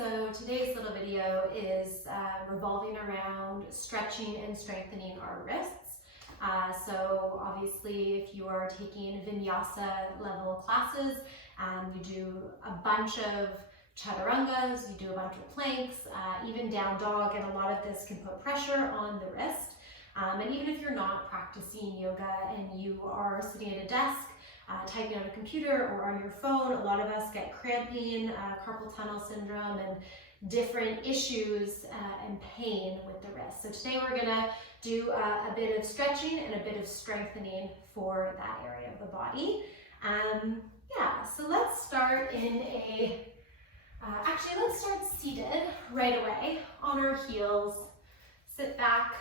So today's little video is revolving around stretching and strengthening our wrists. So obviously if you are taking vinyasa level classes, you do a bunch of chaturangas, you do a bunch of planks, even down dog, and a lot of this can put pressure on the wrist. And even if you're not practicing yoga and you are sitting at a desk, typing on a computer or on your phone, a lot of us get cramping, carpal tunnel syndrome, and different issues and pain with the wrist. So today we're gonna do a bit of stretching and a bit of strengthening for that area of the body. Yeah, so let's start in a, actually let's start seated right away on our heels. Sit back.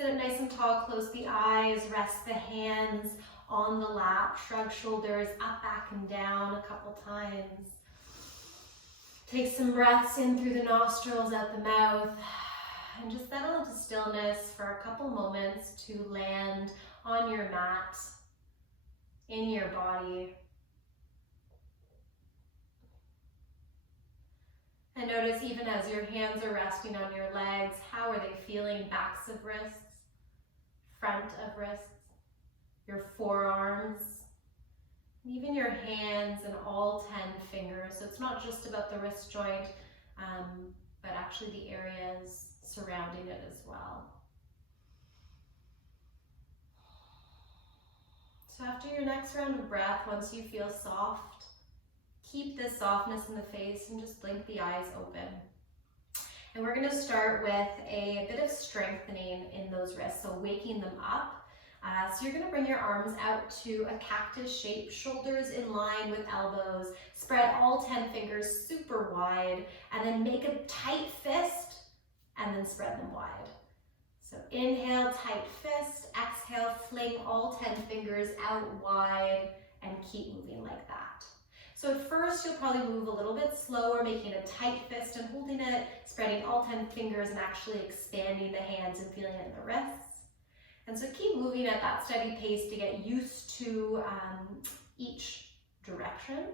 Sit up nice and tall, close the eyes, rest the hands on the lap, shrug shoulders up, back, and down a couple times. Take some breaths in through the nostrils, out the mouth, and just settle into stillness for a couple moments to land on your mat, in your body. And notice even as your hands are resting on your legs, how are they feeling? Backs of wrists, front of wrists, your forearms, even your hands and all 10 fingers. So it's not just about the wrist joint, but actually the areas surrounding it as well. So after your next round of breath, once you feel soft, keep this softness in the face and just blink the eyes open. And we're going to start with a bit of strengthening in those wrists, so waking them up. So you're going to bring your arms out to a cactus shape, shoulders in line with elbows, spread all 10 fingers super wide, and then make a tight fist, and then spread them wide. So inhale, tight fist, exhale, fling all 10 fingers out wide, and keep moving like that. So at first, you'll probably move a little bit slower, making a tight fist and holding it, spreading all 10 fingers and actually expanding the hands and feeling it in the wrists. And so keep moving at that steady pace to get used to each direction.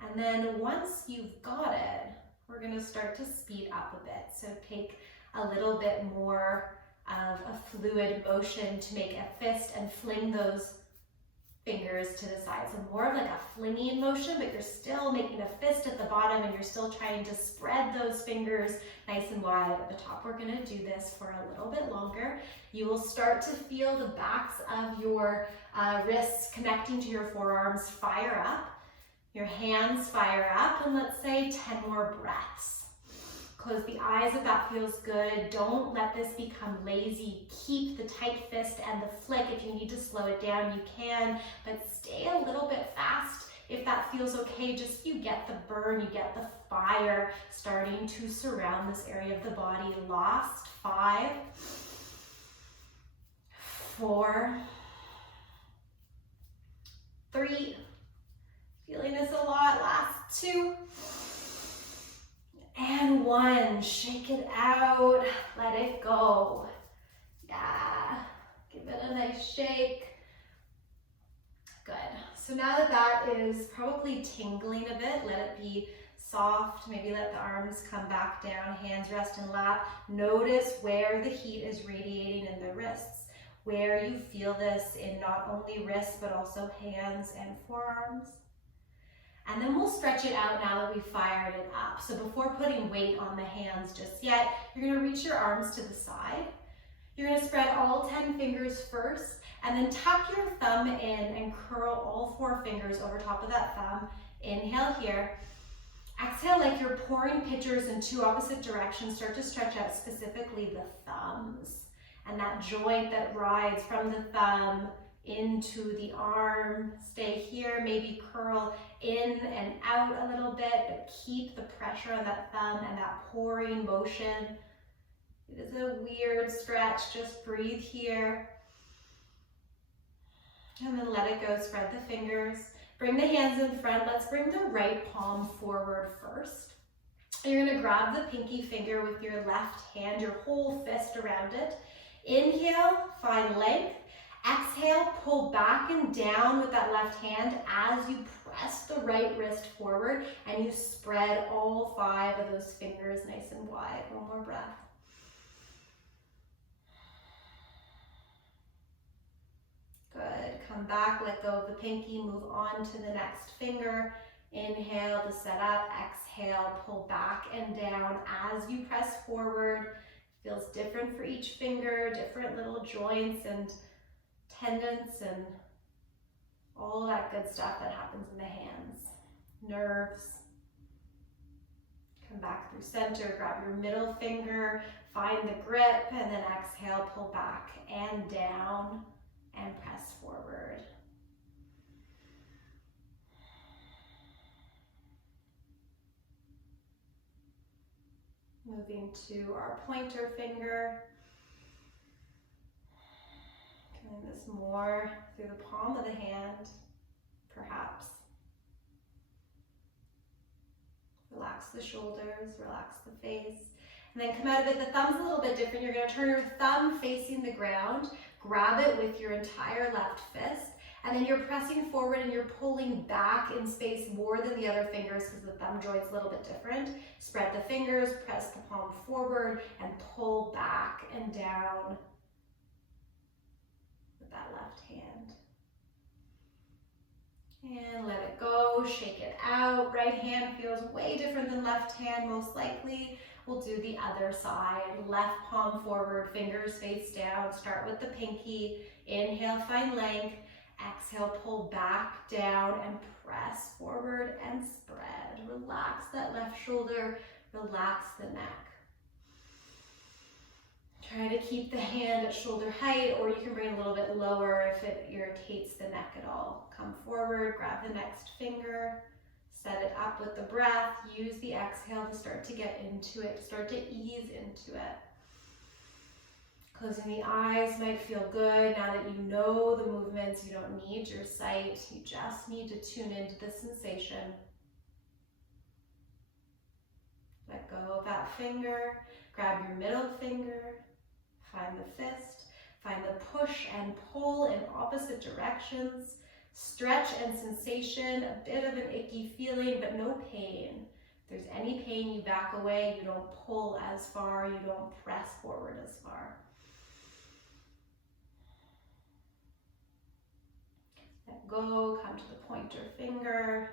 And then once you've got it, we're gonna start to speed up a bit. So take a little bit more of a fluid motion to make a fist and fling those fingers to the side. So more of like a flinging motion, but you're still making a fist at the bottom and you're still trying to spread those fingers nice and wide at the top. We're gonna do this for a little bit longer. You will start to feel the backs of your wrists connecting to your forearms fire up. Your hands fire up, and let's say 10 more breaths. Close the eyes if that feels good. Don't let this become lazy. Keep the tight fist and the flick. If you need to slow it down, you can, but stay a little bit fast. If that feels okay, just you get the burn, you get the fire starting to surround this area of the body. Lost 5, 4, 3, feeling this a lot, last 2, and 1. Shake it out, let it go. Yeah, give it a nice shake. Good. So now that that is probably tingling a bit, let it be soft. Maybe let the arms come back down, hands rest in lap. Notice where the heat is radiating in the wrists, where you feel this in not only wrists, but also hands and forearms. And then we'll stretch it out now that we've fired it up. So before putting weight on the hands just yet, you're gonna reach your arms to the side. You're gonna spread all 10 fingers first, and then tuck your thumb in and curl all 4 fingers over top of that thumb. Inhale here. Exhale like you're pouring pitchers in 2 opposite directions. Start to stretch out specifically the thumbs and that joint that rides from the thumb into the arm. Stay here, maybe curl in and out a little bit, but keep the pressure on that thumb and that pouring motion. It is a weird stretch, just breathe here. And then let it go, spread the fingers. Bring the hands in front. Let's bring the right palm forward first. You're gonna grab the pinky finger with your left hand, your whole fist around it. Inhale, find length. Exhale, pull back and down with that left hand as you press the right wrist forward and you spread all 5 of those fingers nice and wide. One more breath. Good. Come back, let go of the pinky, move on to the next finger. Inhale to set up, exhale, pull back and down as you press forward. Feels different for each finger, different little joints and tendons and all that good stuff that happens in the hands. Nerves. Come back through center, grab your middle finger, find the grip, and then exhale, pull back and down and press forward. Moving to our pointer finger. Doing this more through the palm of the hand, perhaps. Relax the shoulders, relax the face. And then come out of it, the thumb's a little bit different. You're gonna turn your thumb facing the ground, grab it with your entire left fist, and then you're pressing forward and you're pulling back in space more than the other fingers because the thumb joint's a little bit different. Spread the fingers, press the palm forward, and pull back and down with that left hand. And let it go, shake it out. Right hand feels way different than left hand, most likely. We'll do the other side. Left palm forward, fingers face down. Start with the pinky. Inhale, find length. Exhale, pull back down and press forward and spread. Relax that left shoulder, relax the neck. Try to keep the hand at shoulder height, or you can bring it a little bit lower if it irritates the neck at all. Come forward, grab the next finger, set it up with the breath. Use the exhale to start to get into it, start to ease into it. Closing the eyes might feel good now that you know the movements. You don't need your sight. You just need to tune into the sensation. Let go of that finger. Grab your middle finger. Find the fist. Find the push and pull in opposite directions. Stretch and sensation. A bit of an icky feeling, but no pain. If there's any pain, you back away. You don't pull as far. You don't press forward as far. Let go, come to the pointer finger.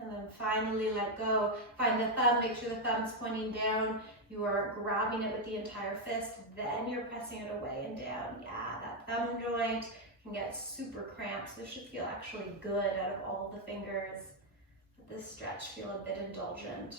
And then finally let go. Find the thumb, make sure the thumb's pointing down. You are grabbing it with the entire fist, then you're pressing it away and down. Yeah, that thumb joint can get super cramped, so this should feel actually good out of all the fingers. Let this stretch feel a bit indulgent.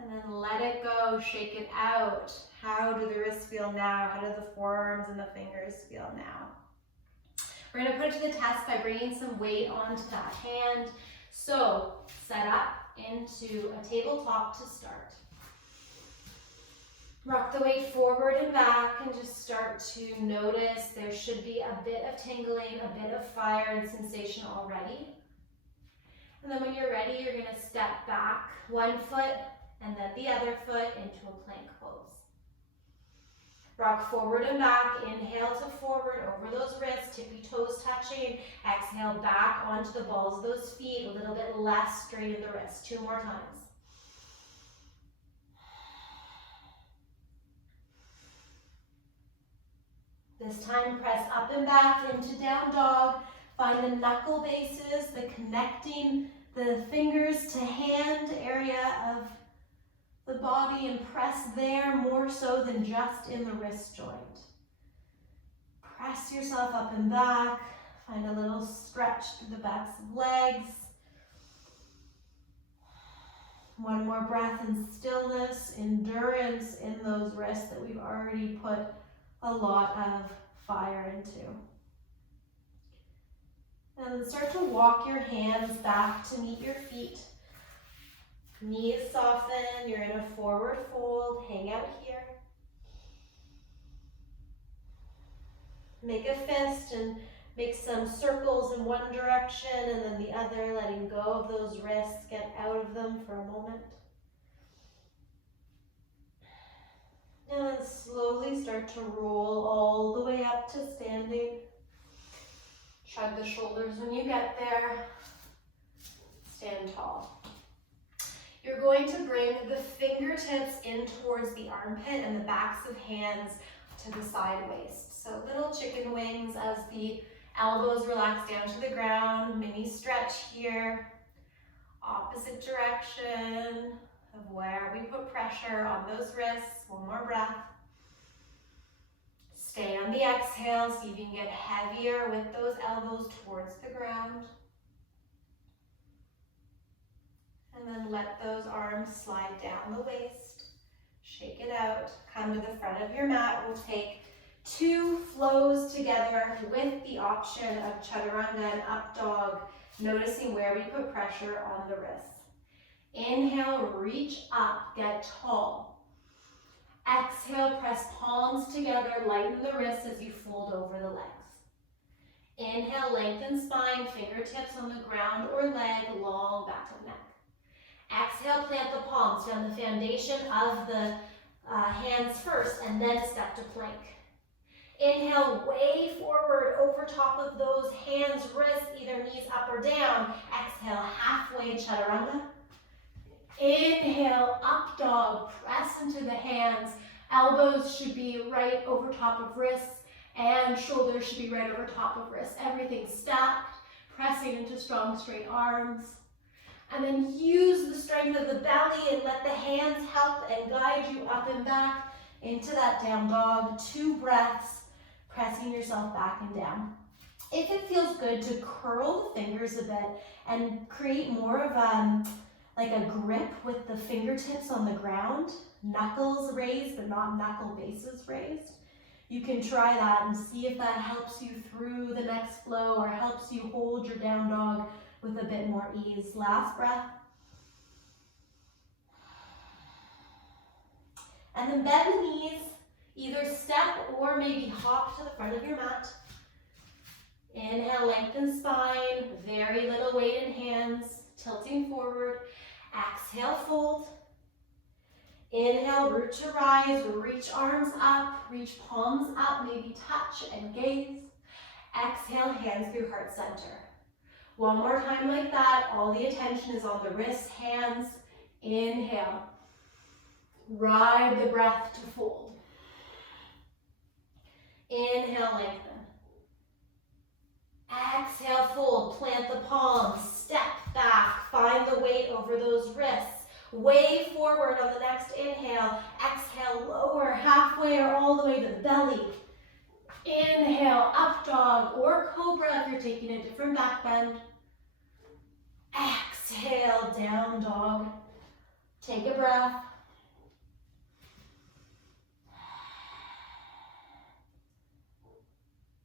And then let it go, shake it out. How do the wrists feel now? How do the forearms and the fingers feel now? We're gonna put it to the test by bringing some weight onto that hand. So set up into a tabletop to start. Rock the weight forward and back and just start to notice there should be a bit of tingling, a bit of fire and sensation already. And then when you're ready, you're gonna step back one foot and then the other foot into a plank pose. Rock forward and back, inhale to forward over those wrists, tippy toes touching. Exhale back onto the balls of those feet, a little bit less straight in the wrist. 2 more times. This time press up and back into down dog. Find the knuckle bases, the connecting the fingers to hand area of the body, and press there more so than just in the wrist joint. Press yourself up and back. Find a little stretch through the backs of legs. One more breath in stillness, endurance in those wrists that we've already put a lot of fire into. And then start to walk your hands back to meet your feet. Knees soften, you're in a forward fold, hang out here. Make a fist and Make some circles in one direction and then the other, letting go of those wrists, get out of them for a moment. And then slowly start to roll all the way up to standing. Shrug the shoulders when you get there. Stand tall. You're going to bring the fingertips in towards the armpit and the backs of hands to the side waist. So little chicken wings as the elbows relax down to the ground. Mini stretch here. Opposite direction of where we put pressure on those wrists. One more breath. Stay on the exhale so you can get heavier with those elbows towards the ground. And then let those arms slide down the waist. Shake it out. Come to the front of your mat. We'll take 2 flows together with the option of chaturanga and up dog, noticing where we put pressure on the wrists. Inhale, reach up, get tall. Exhale, press palms together, lighten the wrists as you fold over the legs. Inhale, lengthen spine, fingertips on the ground or leg, long back of neck. Exhale, plant the palms down the foundation of the hands first and then step to plank. Inhale, way forward over top of those hands, wrists, either knees up or down. Exhale, halfway chaturanga. Inhale, up dog, press into the hands. Elbows should be right over top of wrists and shoulders should be right over top of wrists. Everything stacked, pressing into strong, straight arms. And then use the strength of the belly and let the hands help and guide you up and back into that down dog. 2 breaths, pressing yourself back and down. If it feels good to curl the fingers a bit and create more of like a grip with the fingertips on the ground, knuckles raised but not knuckle bases raised, you can try that and see if that helps you through the next flow or helps you hold your down dog with a bit more ease. Last breath. And then bend the knees, either step or maybe hop to the front of your mat. Inhale, lengthen spine, very little weight in hands, tilting forward. Exhale, fold. Inhale, root to rise, reach arms up, reach palms up, maybe touch and gaze. Exhale, hands through heart center. One more time like that. All the attention is on the wrists, hands. Inhale. Ride the breath to fold. Inhale, lengthen. Exhale, fold. Plant the palms. Step back. Find the weight over those wrists. Way forward on the next inhale. Exhale, lower halfway or all the way to the belly. Inhale, up dog or cobra if you're taking a different back bend. Exhale, down dog. Take a breath.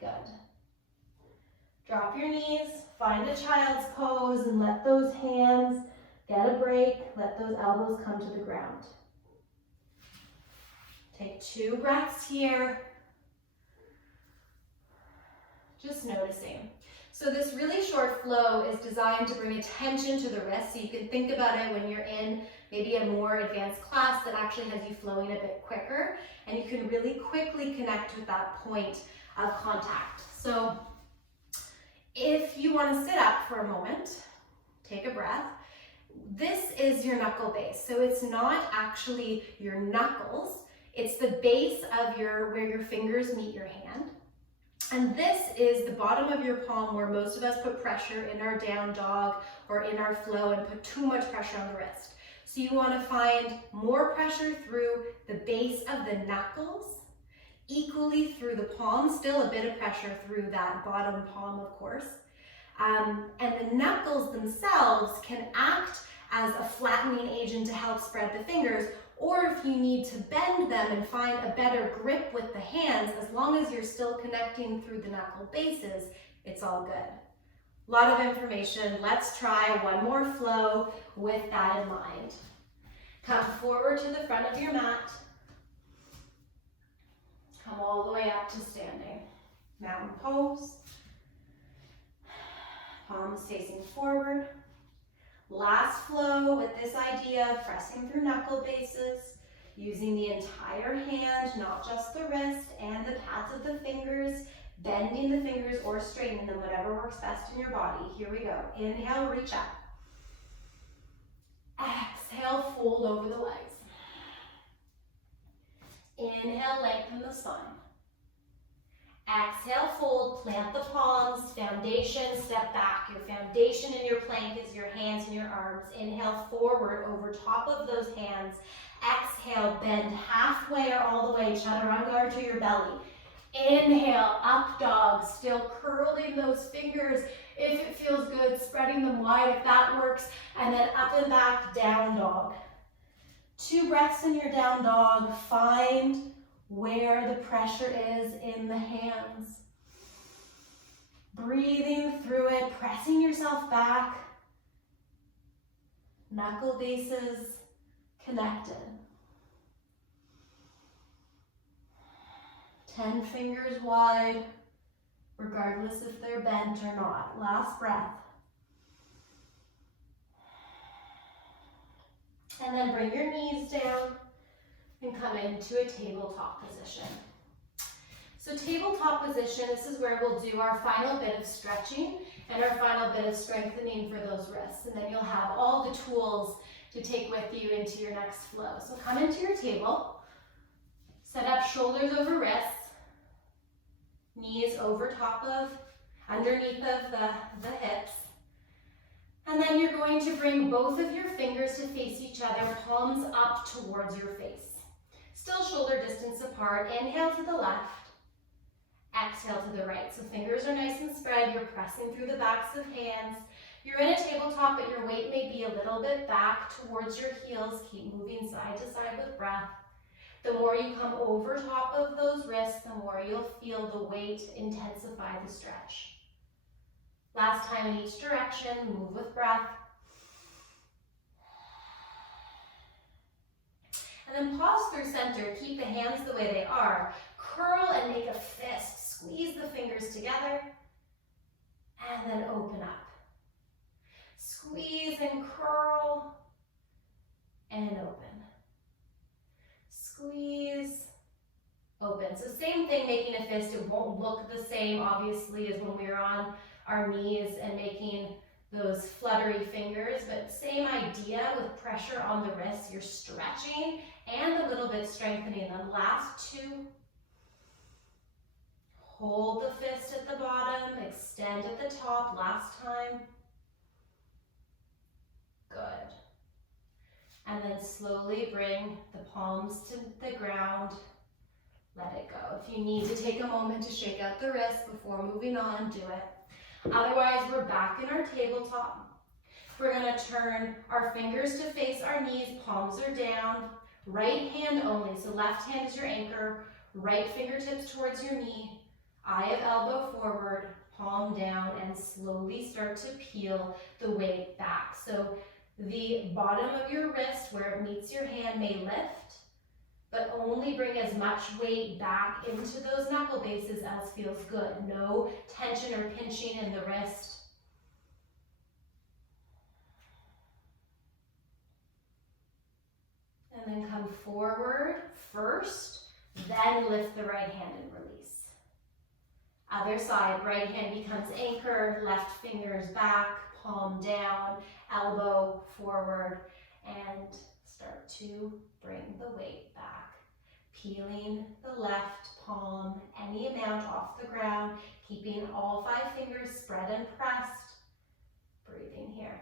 Good. Drop your knees, find a child's pose and let those hands get a break. Let those elbows come to the ground. Take 2 breaths here. Just noticing. So this really short flow is designed to bring attention to the wrist, so you can think about it when you're in maybe a more advanced class that actually has you flowing a bit quicker, and you can really quickly connect with that point of contact. So if you want to sit up for a moment, take a breath. This is your knuckle base, so it's not actually your knuckles, it's the base of where your fingers meet your hand. And this is the bottom of your palm where most of us put pressure in our down dog or in our flow and put too much pressure on the wrist. So you want to find more pressure through the base of the knuckles, equally through the palm, still a bit of pressure through that bottom palm, of course. And the knuckles themselves can act as a flattening agent to help spread the fingers, or if you need to bend them and find a better grip with the hands, as long as you're still connecting through the knuckle bases, it's all good. A lot of information. Let's try one more flow with that in mind. Come forward to the front of your mat. Come all the way up to standing. Mountain pose. palms facing forward. Last flow with this idea of pressing through knuckle bases, using the entire hand, not just the wrist, and the pads of the fingers, bending the fingers or straightening them, whatever works best in your body. Here we go. Inhale, reach up. Exhale, fold over the legs. Inhale, lengthen the spine. Exhale, fold, plant the palms, foundation, step back. Your foundation in your plank is your hands and your arms. Inhale, forward over top of those hands. Exhale, bend halfway or all the way, chaturanga to your belly. Inhale, up dog, still curling those fingers if it feels good, spreading them wide if that works, and then up and back, down dog. 2 breaths in your down dog. Find where the pressure is in the hands. Breathing through it, pressing yourself back. Knuckle bases connected. 10 fingers wide, regardless if they're bent or not. Last breath. And then bring your knees down and come into a tabletop position. So tabletop position, this is where we'll do our final bit of stretching and our final bit of strengthening for those wrists. And then you'll have all the tools to take with you into your next flow. So come into your table, set up shoulders over wrists, knees over top of, underneath of the hips. And then you're going to bring both of your fingers to face each other, palms up towards your face. Still shoulder distance apart. Inhale to the left, exhale to the right. So fingers are nice and spread. You're pressing through the backs of hands. You're in a tabletop, but your weight may be a little bit back towards your heels. Keep moving side to side with breath. The more you come over top of those wrists, the more you'll feel the weight intensify the stretch. Last time in each direction, move with breath. And then pause through center. Keep the hands the way they are. Curl and make a fist. Squeeze the fingers together. And then open up. Squeeze and curl. And open. Squeeze, open. So same thing, making a fist. It won't look the same, obviously, as when we're on our knees and making those fluttery fingers, but same idea with pressure on the wrists. You're stretching and a little bit strengthening them. Last 2. Hold the fist at the bottom, extend at the top. Last time. Good. And then slowly bring the palms to the ground. Let it go. If you need to take a moment to shake out the wrists before moving on, do it. Otherwise, we're back in our tabletop. We're going to turn our fingers to face our knees. Palms are down. Right hand only. So left hand is your anchor. Right fingertips towards your knee. Eye of elbow forward. Palm down. And slowly start to peel the weight back. So the bottom of your wrist where it meets your hand may lift, but only bring as much weight back into those knuckle bases as feels good. No tension or pinching in the wrist. And then come forward first, then lift the right hand and release. Other side, right hand becomes anchor, left fingers back, palm down, elbow forward, and start to bring the weight back. Peeling the left palm any amount off the ground, keeping all 5 fingers spread and pressed. Breathing here.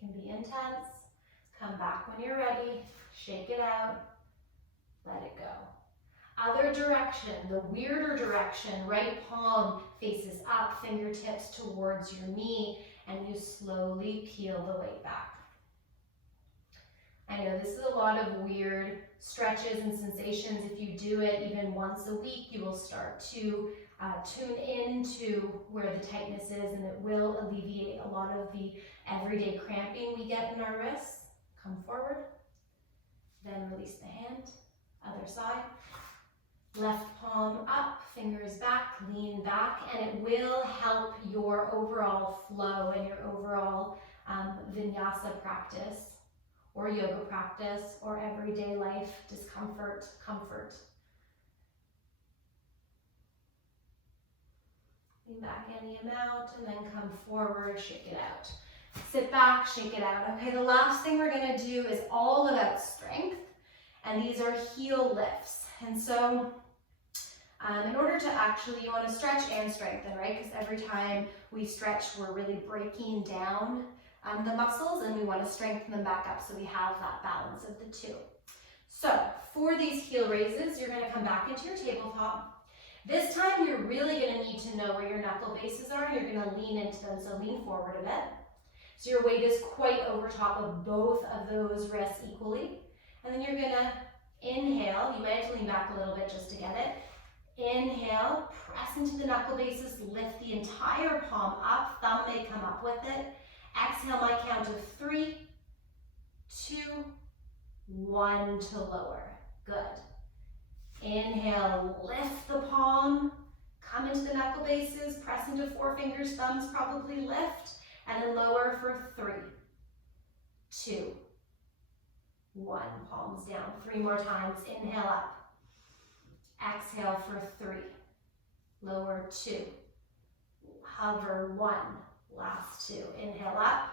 Can be intense. Come back when you're ready. Shake it out. Let it go. Other direction, the weirder direction, right palm faces up, fingertips towards your knee, and you slowly peel the weight back. I know this is a lot of weird stretches and sensations. If you do it even once a week, you will start to tune into where the tightness is, and it will alleviate a lot of the everyday cramping we get in our wrists. Come forward, then release the hand, other side. Left palm up, fingers back, lean back, and it will help your overall flow and your overall vinyasa practice or yoga practice or everyday life discomfort, comfort. Lean back any amount and then come forward, shake it out. Sit back, shake it out. Okay, the last thing we're gonna do is all about strength, and these are heel lifts. And so in order to actually, you wanna stretch and strengthen, right? Because every time we stretch, we're really breaking down the muscles, and we wanna strengthen them back up so we have that balance of the two. So for these heel raises, you're gonna come back into your tabletop. This time, you're really gonna need to know where your knuckle bases are, and you're gonna lean into them, so lean forward a bit. So your weight is quite over top of both of those wrists equally. And then you're gonna inhale, you might have to lean back a little bit just to get it. Inhale, press into the knuckle bases, lift the entire palm up, thumb may come up with it. Exhale my count of 3, 2, 1 to lower. Good. Inhale, lift the palm, come into the knuckle bases, press into forefingers, thumbs probably lift, and then lower for 3, 2, 1, palms down. 3 more times, inhale up. Exhale for 3, lower 2, hover 1, last 2, inhale up,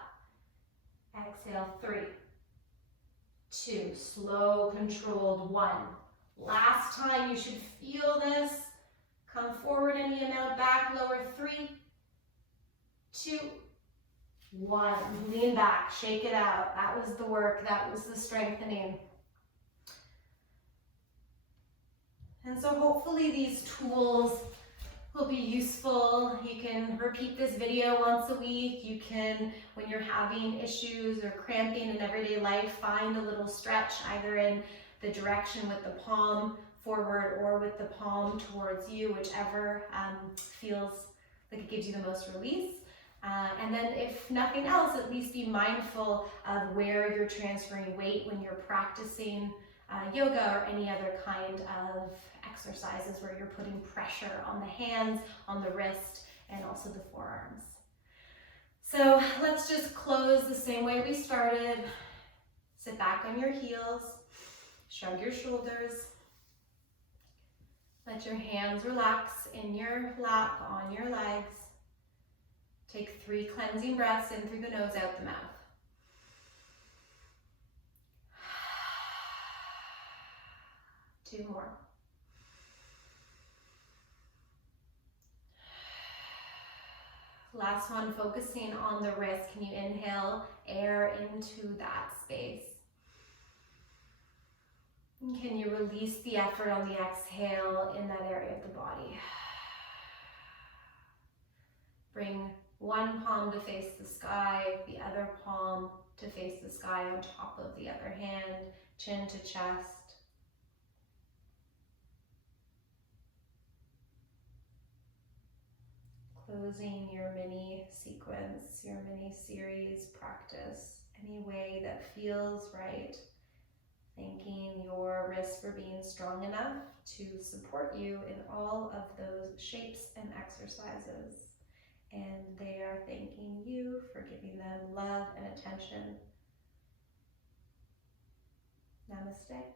exhale 3, 2, slow, controlled 1. Last time, you should feel this. Come forward any amount, back, lower 3, 2, 1. Lean back, shake it out. That was the work, that was the strengthening. And so hopefully these tools will be useful. You can repeat this video once a week. You can, when you're having issues or cramping in everyday life, find a little stretch either in the direction with the palm forward or with the palm towards you, whichever feels like it gives you the most release. And then if nothing else, at least be mindful of where you're transferring weight when you're practicing yoga or any other kind of exercises where you're putting pressure on the hands, on the wrist, and also the forearms. So let's just close the same way we started. Sit back on your heels, shrug your shoulders. Let your hands relax in your lap, on your legs. Take 3 cleansing breaths in through the nose, out the mouth. Two more. Last one, focusing on the wrist. Can you inhale air into that space? And can you release the effort on the exhale in that area of the body? Bring one palm to face the sky, the other palm to face the sky on top of the other hand, chin to chest. Closing your mini sequence, your mini series practice, any way that feels right. Thanking your wrists for being strong enough to support you in all of those shapes and exercises. And they are thanking you for giving them love and attention. Namaste.